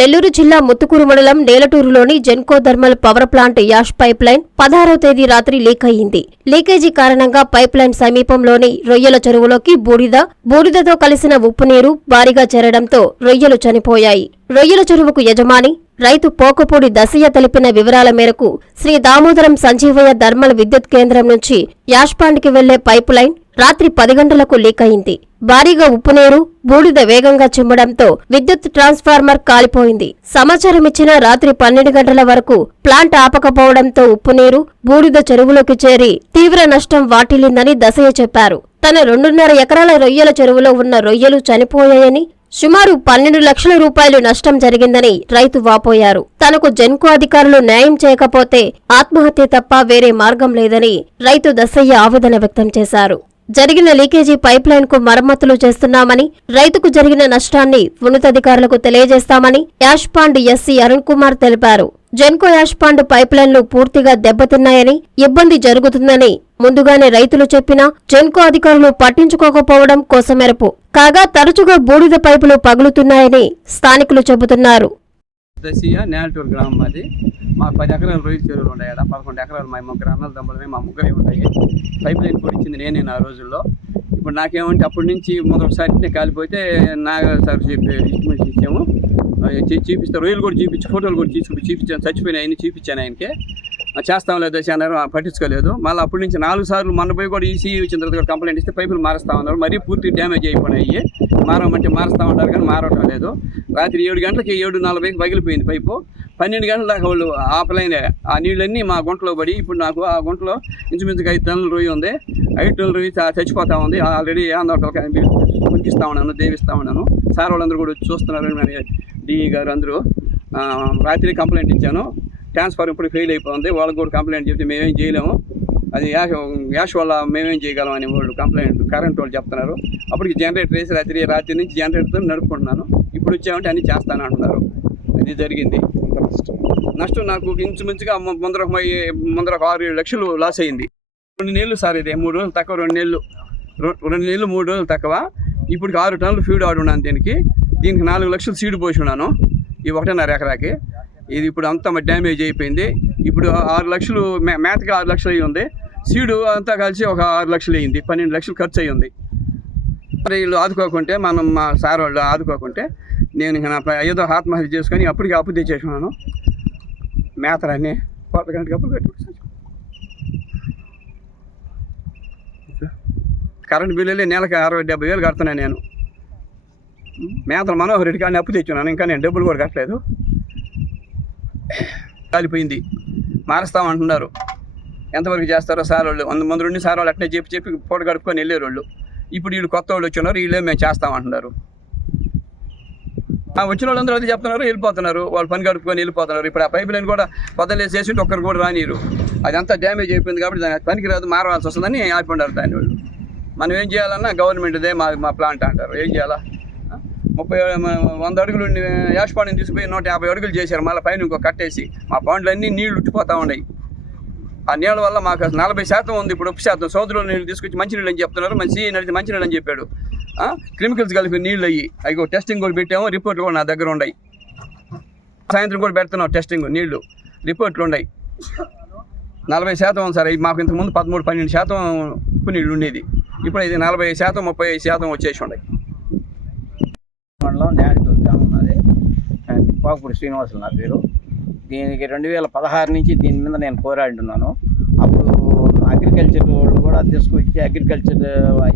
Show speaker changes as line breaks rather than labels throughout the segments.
నెల్లూరు జిల్లా ముత్తుకూరు మండలం నేలటూరులోని Genco thermal power plant ash pipe line పదహారవ తేదీ రాత్రి లీక్ అయ్యింది. లీకేజీ కారణంగా పైప్ లైన్ సమీపంలోని రొయ్యల చెరువులోకి బూడిద బూడిదతో కలిసిన ఉప్పు నీరు భారీగా చేరడంతో రొయ్యలు చనిపోయాయి. రొయ్యల చెరువుకు యజమాని రైతు పోకపూడి దశయ్య తెలిపిన వివరాల మేరకు శ్రీ దామోదరం సంజీవయ్య థర్మల్ విద్యుత్ కేంద్రం నుంచి యాష్పాండ్కి వెళ్ళే పైపు లైన్ రాత్రి పది గంటలకు లీక్ అయింది భారీగా ఉప్పునేరు బూడిద వేగంగా చిమ్మడంతో విద్యుత్ ట్రాన్స్ఫార్మర్ కాలిపోయింది. సమాచారం ఇచ్చిన రాత్రి పన్నెండు గంటల వరకు ప్లాంట్ ఆపకపోవడంతో ఉప్పునీరు బూడిద చెరువులోకి చేరి తీవ్ర నష్టం వాటిల్లిందని దశయ్య చెప్పారు. తన రెండున్నర ఎకరాల రొయ్యల చెరువులో ఉన్న రొయ్యలు చనిపోయాయని సుమారు పన్నెండు లక్షల రూపాయలు నష్టం జరిగిందని రైతు వాపోయారు. తనకు జెన్కో అధికారులు న్యాయం చేయకపోతే ఆత్మహత్య తప్ప వేరే మార్గం లేదని రైతు దశయ్య ఆవేదన వ్యక్తం చేశారు. జరిగిన లీకేజీ పైప్ లైన్కు మరమ్మతులు చేస్తున్నామని రైతుకు జరిగిన నష్టాన్ని ఉన్నతాధికారులకు తెలియజేస్తామని ash pond SC Arun Kumar తెలిపారు. జెన్కో యాష్ పాండ్ పైప్ లైన్లు పూర్తిగా దెబ్బతిన్నాయని ఇబ్బంది జరుగుతుందని ముందుగానే రైతులు చెప్పినా జెన్కో అధికారులు పట్టించుకోకపోవడం కోసమెరపు. కాగా తరచుగా బూడిద పైపులు పగులుతున్నాయని స్థానికులు చెబుతున్నారు.
దశీయ నేలటూరు గ్రామం అది. మా పది ఎకరాలు రొయ్యల చెరువులు ఉన్నాయి ఆడ పదకొండు ఎకరాలు మా ముగ్గురు అన్నల దమ్ములమే మా ముగ్గురే ఉన్నాయి. పైప్ లైన్ కూడా ఇచ్చింది నేనే ఆ రోజుల్లో. ఇప్పుడు నాకేమంటే అప్పటి నుంచి మొదటిసారి కాలిపోతే నా సార్ చెప్పి ఇచ్చాము. చీ- చూపిస్తే రొయ్యలు కూడా చూపించి ఫోటోలు కూడా తీసుకుని చూపించాను చచ్చిపోయిన ఆయన్ని చూపించాను ఆయనకి. చేస్తాం లేదు అన్నారు పట్టించుకోలేదు. మళ్ళీ అప్పటి నుంచి నాలుగు సార్లు మొన్న పోయి కూడా ఈసీ వచ్చిన తర్వాత కూడా కంప్లైంట్ ఇస్తే పైపులు మారుస్తా ఉన్నారు. మరీ పూర్తి డ్యామేజ్ అయిపోయినాయి. మారమంటే మారుస్తూ ఉంటారు కానీ మారటం లేదు. రాత్రి ఏడు గంటలకి ఏడు నలభైకి పగిలిపోయింది పైపు. పన్నెండు గంటల దాకా వాళ్ళు ఆపలైన ఆ నీళ్ళన్నీ మా గుంటలో పడి ఇప్పుడు నాకు ఆ గుంటలో ఇంచుమించుగా ఐదు టన్నుల రొయ్యి ఉంది. ఐదు టన్నుల రొయ్యి చచ్చిపోతూ ఉంది. ఆల్రెడీ ఆందోళన ఉనికిస్తా ఉన్నాను దేవిస్తూ ఉన్నాను. సార్ వాళ్ళందరూ కూడా చూస్తున్నారు డిఈ గారు అందరూ రాత్రి కంప్లైంట్ ఇచ్చాను. ట్రాన్స్ఫర్ ఇప్పుడు ఫెయిల్ అయిపోతుంది వాళ్ళకి కూడా కంప్లైంట్ చెప్తే మేమేం చేయలేము. అది యాష్ యాష్ వల్ల మేమేం చేయగలం అని వాళ్ళు కంప్లైంట్ కరెంట్ వాళ్ళు చెప్తున్నారు. అప్పటికి జనరేటర్ వేసి రాత్రి రాత్రి నుంచి జనరేటర్తో నడుపుకుంటున్నాను. ఇప్పుడు వచ్చామంటే అన్ని చేస్తాను అంటున్నారు. అది జరిగింది. నష్టం. నాకు ఇంచుమించుగా ముందర ముందర ఒక ఆరు ఏడు లక్షలు లాస్ అయింది. రెండు నెలలు సార్ ఇది మూడు రోజులు తక్కువ రెండు నెలలు రెండు నెలలు మూడు రోజులు తక్కువ. ఇప్పుడు ఆరు టన్నులు ఫీడ్ ఆడున్నాను దీనికి. దీనికి నాలుగు లక్షలు సీడ్ పోసి ఉన్నాను. ఈ ఒకటిన్నర ఎకరాకి. ఇది ఇప్పుడు అంతా డ్యామేజ్ అయిపోయింది. ఇప్పుడు ఆరు లక్షలు మే- మేతకి ఆరు లక్షలు అయ్యి ఉంది. సీడు అంతా కలిసి ఒక ఆరు లక్షలు అయ్యింది పన్నెండు లక్షలు ఖర్చు అయ్యి ఉంది. మరి వీళ్ళు ఆదుకోకుంటే మనం మా సార్ వాళ్ళు ఆదుకోకుంటే నేను ఇక నా ప్ర- ఏదో ఆత్మహత్య చేసుకొని అప్పటికి అప్పు తెచ్చేసుకున్నాను. మేతరాన్ని కోట్ల గంటకి అప్పులు పెట్టుకుంటాను కరెంట్ బిల్లులే నెలకి అరవై డెబ్బై వేలు కడుతున్నాను నేను. మేతలు మనోహర్ రెడ్డి కానీ అప్పు తెచ్చున్నాను. ఇంకా నేను డబ్బులు కూడా కట్టలేదు. కాలిపోయింది. మారుస్తామంటున్నారు ఎంతవరకు చేస్తారో సార్ వాళ్ళు వంద మంది రెండు సార్ వాళ్ళు అట్నే చెప్పి చెప్పి పూట గడుపుకొని వెళ్ళారు వాళ్ళు ఇప్పుడు వీళ్ళు కొత్త వాళ్ళు వచ్చినారు వీళ్ళే మేము చేస్తామంటున్నారు ఆ వచ్చిన వాళ్ళందరూ అది చెప్తున్నారు వెళ్ళిపోతున్నారు. వాళ్ళు పని గడుపుకొని వెళ్ళిపోతున్నారు. ఇప్పుడు ఆ పైప్ లైన్ కూడా పొద్దులేసి చేసి ఒక్కరు కూడా రానిరు అదంతా డ్యామేజ్ అయిపోయింది కాబట్టి దాని పనికి రాదు మారవలసి వస్తుందని ఆపిన్నారు దాని వాళ్ళు. మనం ఏం చేయాలన్నా గవర్నమెంట్దే మా మా ప్లాంట్ అంటారు. ఏం చేయాలా? ముప్పై వంద అడుగులు ఉండి యాష్పాడిని తీసుకుపోయి నూట యాభై అడుగులు చేశారు. మళ్ళీ పైన ఇంకో కట్టేసి మా పాండ్లన్నీ నీళ్ళు ఉట్టిపోతూ ఉన్నాయి. ఆ నీళ్ళ వల్ల మాకు నలభై శాతం ఉంది. ఇప్పుడు ఉప్పు శాతం. సోదరుల నీళ్ళు తీసుకొచ్చి మంచినీళ్ళు అని చెప్తున్నారు. మంచి నడిచి మంచి నీళ్ళు అని చెప్పాడు. కెమికల్స్ కలిపి నీళ్ళు అయ్యి అవి టెస్టింగ్ కూడా పెట్టాము. రిపోర్ట్లు కూడా నా దగ్గర ఉన్నాయి. సాయంత్రం కూడా పెడుతున్నాం టెస్టింగ్ నీళ్ళు. రిపోర్ట్లు ఉన్నాయి. నలభై శాతం ఉంది సార్. మాకు ఇంతకుముందు పదమూడు పన్నెండు శాతం ఉప్పు నీళ్ళు ఉండేది. ఇప్పుడు ఇది నలభై శాతం ముప్పై ఐదు శాతం వచ్చేసి ఉన్నాయి.
మండలం నేడటూరు గ్రామం నాది. పాకుపూడి శ్రీనివాసులు నా పేరు. దీనికి రెండు వేల పదహారు నుంచి దీని మీద నేను పోరాడుతున్నాను. అప్పుడు అగ్రికల్చర్ వాళ్ళు కూడా తీసుకొచ్చి అగ్రికల్చర్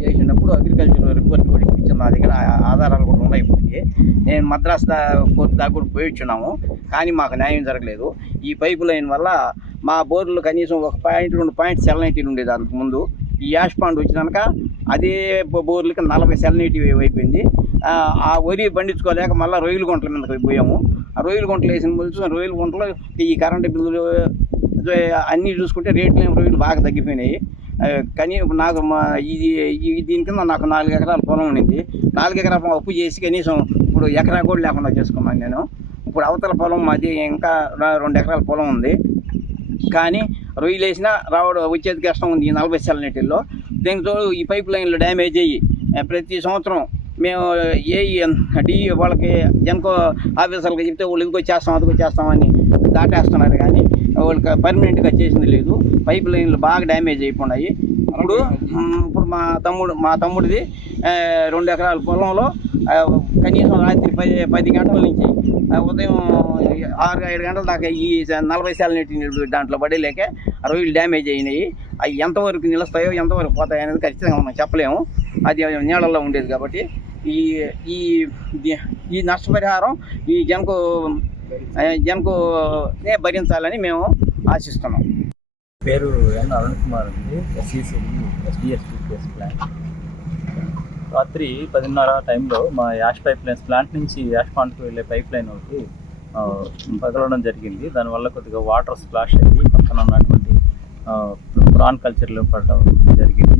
చేసినప్పుడు అగ్రికల్చర్ రిపోర్ట్ కూడా ఇప్పించాను నా దగ్గర ఆధారాలు కూడా ఉన్నాయి ఇప్పటికి. నేను మద్రాస్ దా కోర్టు దాకా కూడా పోయిచ్చున్నాము కానీ మాకు న్యాయం జరగలేదు. ఈ పైపు లైన్ వల్ల మా బోర్లు కనీసం ఒక పాయింట్ రెండు పాయింట్ సెలనైటీలు ఉండేది అంతకుముందు ఈ యాష్ పాండ్ వచ్చినాక అదే బోర్లకి నలభై సెలనైటీ అయిపోయింది. ఆ, వరి పండించుకోలేక మళ్ళీ రొయ్యల గుంటల మీదకి పోయాము. ఆ రొయ్యల గుంటలు వేసిన మొలుచు రొయ్యల గుంటలు ఈ కరెంటు బిల్లులు అన్నీ చూసుకుంటే రేట్లు రొయ్యలు బాగా తగ్గిపోయినాయి. కానీ ఇప్పుడు నాకు మా ఇది దీని కింద నాకు నాలుగు ఎకరాల పొలం ఉండింది. నాలుగు ఎకరాల పొలం అప్పు చేసి కనీసం ఇప్పుడు ఎకరా కూడా లేకుండా చేసుకున్నాను నేను. ఇప్పుడు అవతల పొలం మాది ఇంకా రెండు ఎకరాల పొలం ఉంది. కానీ రొయ్యలు వేసినా రావడం వచ్చేది కష్టం ఉంది ఈ నలభై సెల నీటిల్లో. దీంతో ఈ పైప్ లైన్లు డ్యామేజ్ అయ్యి ప్రతి సంవత్సరం మేము ఏ డిఈ వాళ్ళకి జనకో ఆఫీసర్లకు చెప్తే వాళ్ళు ఇదిగో చేస్తాం అదిగో చేస్తామని దాటేస్తున్నారు కానీ వాళ్ళకి పర్మనెంట్గా చేసింది లేదు. పైప్ లైన్లు బాగా డ్యామేజ్ అయిపోయినాయి. ఇప్పుడు ఇప్పుడు మా తమ్ముడు మా తమ్ముడిది రెండు ఎకరాల పొలంలో కనీసం రాత్రి పది పది గంటల నుంచి ఉదయం ఆరు ఏడు గంటల దాకా ఈ నలభై శాల నీటి దాంట్లో పడేలేక ఆ రొయ్యలు డ్యామేజ్ అయినాయి. అవి ఎంతవరకు నిలుస్తాయో ఎంతవరకు పోతాయో అనేది ఖచ్చితంగా మనం చెప్పలేము. అది నీళ్ళల్లో ఉండేది కాబట్టి ఈ ఈ ఈ నష్టపరిహారం ఈ జనకు జనకు నే భరించాలని మేము ఆశిస్తున్నాం.
పేరు ఎన్ అరుణ్ కుమార్ అండి ఎస్ఈసిబి ఎస్డిఎస్ ప్లాంట్ రాత్రి పదిన్నర టైంలో మా యాష్ పైప్ లైన్స్ ప్లాంట్ నుంచి యాష్ పాంట్కి వెళ్ళే పైప్ లైన్ ఒకటి పగలడం జరిగింది. దానివల్ల కొద్దిగా వాటర్ స్ప్లాష్ అయ్యి పక్కన ఉన్నటువంటి ప్రాన్ కల్చర్లో పడడం జరిగింది.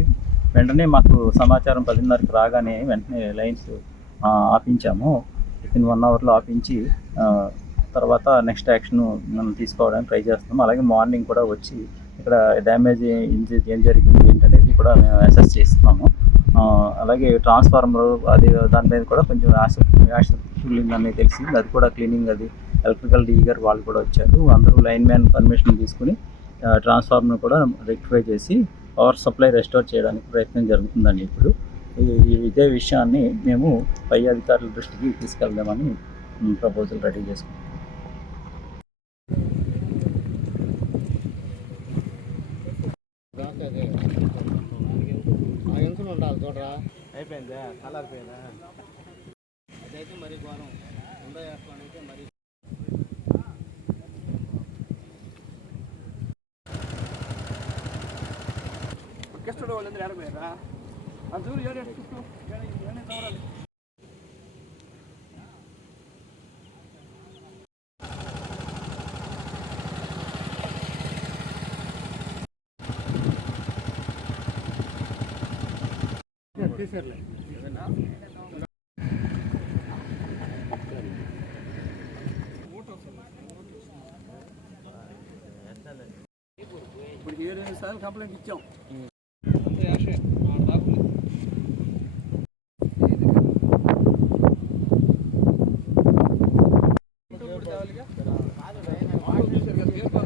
వెంటనే మాకు సమాచారం పదిన్నరకు రాగానే వెంటనే లైన్స్ ఆపించాము. విత్ ఇన్ వన్ అవర్లో ఆపించి తర్వాత నెక్స్ట్ యాక్షన్ మనం తీసుకోవడానికి ట్రై చేస్తున్నాం అలాగే మార్నింగ్ కూడా వచ్చి ఇక్కడ డ్యామేజ్ ఏం జరిగింది ఏంటనేది కూడా మేము అసెస్ చేస్తున్నాము. అలాగే ట్రాన్స్ఫార్మర్ అది దాని మీద కూడా కొంచెం యాసిడ్ అనేది తెలిసింది. అది కూడా క్లీనింగ్ అది ఎలక్ట్రికల్ డీగర్ వాళ్ళు కూడా వచ్చారు. అందరూ లైన్ మ్యాన్ పర్మిషన్ తీసుకుని ట్రాన్స్ఫార్మర్ కూడా రెక్టిఫై చేసి పవర్ సప్లై రెస్టోర్ చేయడానికి ప్రయత్నం జరుగుతుందండి ఇప్పుడు. ఈ- ఇదే విషయాన్ని మేము పై అధికారుల దృష్టికి తీసుకెళ్దామని ప్రపోజల్ రెడీ చేసుకున్నాం.
అయిపోయిందా? కలర్ అదైతే మరి ఘోరం ఉందో అయితే మరి
orquestra వాళ్ళందరూ ఆడపోయారా ఆ చూడు ఏడు ఎక్కిస్తూ ఏడే తవరాలి ఇప్పుడు ఏడు ఎనిమిది సార్లు కంప్లైంట్ ఇచ్చాం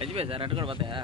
అయిపోయి సార్ అటు కూడా పోతాయా?